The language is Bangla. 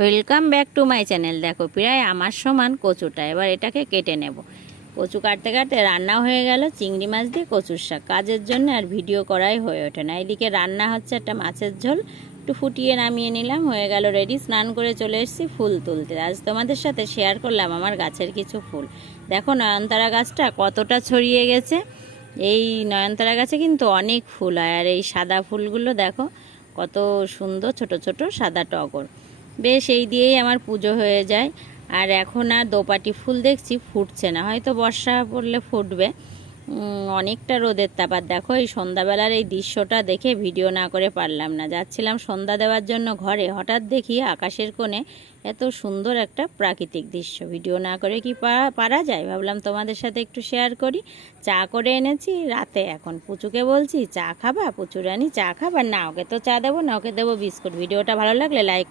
Welcome back to my channel. দেখো প্রায় আমার সমান কচুটা, এবার এটাকে কেটে নেব। কচু কাটতে কাটতে রান্না হয়ে গেল চিংড়ি মাছ দিয়ে কচুর শাক। কাজের জন্য আর ভিডিও করাই হয়ে ওঠে না। এদিকে রান্না হচ্ছে একটা মাছের ঝোল, একটু ফুটিয়ে নামিয়ে নিলাম, হয়ে গেল রেডি। স্নান করে চলে এসেছি ফুল তুলতে। আজ তোমাদের সাথে শেয়ার করলাম আমার গাছের কিছু ফুল। দেখো নয়নতারা গাছটা কতটা ছড়িয়ে গেছে। এই নয়নতারা গাছে কিন্তু অনেক ফুল হয়, আর এই সাদা ফুলগুলো দেখো কত সুন্দর, ছোট ছোট সাদা টগর। বেশ এই দিয়েই আমার পুজো হয়ে যায়। আর এখন আর দোপাটি ফুল দেখছি ফুটছে না, হয়তো বর্ষা পড়লে ফুটবে। অনেকটা রোদের তাপ। আর দেখো এই সন্ধ্যাবেলার এই দৃশ্যটা দেখে ভিডিও না করে পারলাম না। যাচ্ছিলাম সন্ধ্যা দেওয়ার জন্য ঘরে, হঠাৎ দেখি আকাশের কোণে এত সুন্দর একটা প্রাকৃতিক দৃশ্য। ভিডিও না করে কি পারা যায়? ভাবলাম তোমাদের সাথে একটু শেয়ার করি। চা করে এনেছি রাতে, এখন পুচুকে বলছি চা খাবা? পুচু রানী চা খাবার না, ওকে তো চা দেবো না, ওকে দেবো বিস্কুট। ভিডিওটা ভালো লাগলে লাইক